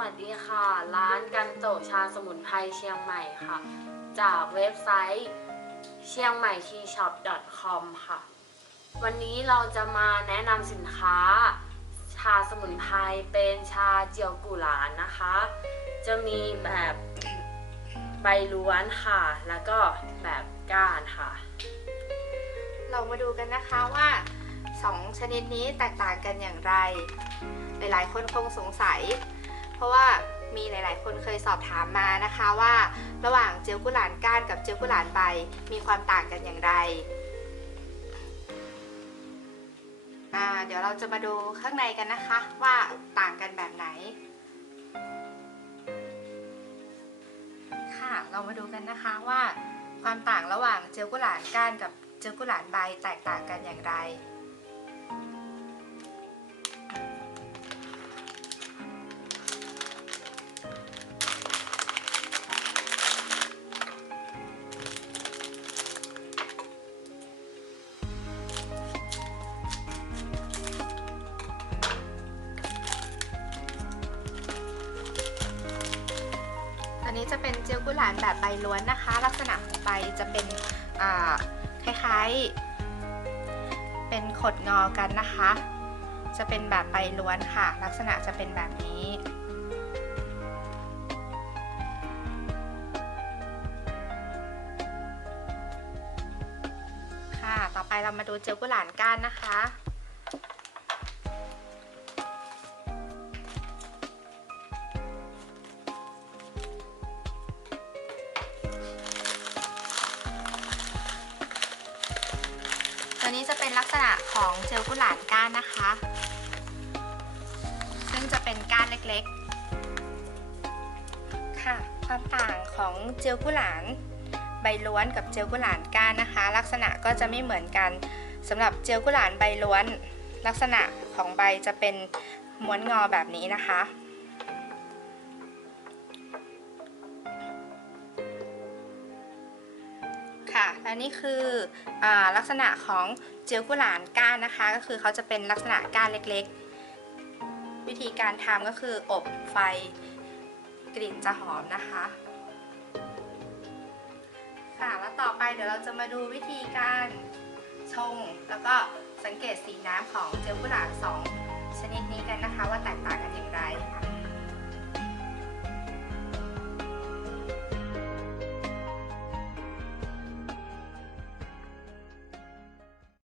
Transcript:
วัสดีค่ะ ร้านกันโตชาสมุนไพรเชียงใหม่ค่ะ จากเว็บไซต์เชียงใหม่ทีช็อป .com ค่ะ วันนี้เราจะมาแนะนำสินค้า ชาสมุนไพรเป็นชาเจียวกุหลานนะคะ จะมีแบบใบล้วนค่ะ แล้วก็แบบก้านค่ะ เรามาดูกันนะคะว่า2ชนิดนี้แตกต่างกันอย่างไร หลายๆคนคงสงสัย เพราะว่ามีหลาย ๆ คนเคยสอบถามมานะคะว่า ระหว่างเจลกุหลานก้านกับเจลกุหลานใบมีความต่างกันอย่างไรเดี๋ยวเราจะมาดูข้างในกันนะคะว่าต่างกันแบบไหน ค่ะเรามาดูกันนะคะว่า ความต่างระหว่างเจลกุหลานก้านกับเจลกุหลานใบแตกต่างกันอย่างไร จะเป็นเจลกุหลานแบบใบล้วนนะคะ ลักษณะของใบจะเป็นคล้ายๆ เป็นขดงอกันนะคะ จะเป็นแบบใบล้วนค่ะ ลักษณะจะเป็นแบบนี้ค่ะต่อไปเรามาดูเจลกุหลานก้านนะคะ นี้จะเป็นลักษณะของเจลกุหลาบก้านนะคะ ซึ่งจะเป็นก้านเล็กๆ ค่ะ ความต่างของเจลกุหลานใบล้วนกับเจลกุหลานก้านนะคะ ลักษณะก็จะไม่เหมือนกันสำหรับเจลกุหลานใบล้วน ลักษณะของใบจะเป็นม้วนงอแบบนี้นะคะ ค่ะและนี่คืออลักษณะของเจลกุหลานก้านนะคะ ก็คือเขาจะเป็นลักษณะก้านเล็กๆ วิธีการทำก็คืออบไฟกลิ่นจะหอมนะคะค่ะแล้วต่อไปเดี๋ยวเราจะมาดูวิธีการชง แล้วก็สังเกตสีน้ำของเจลกุหลาบสองชนิดนี้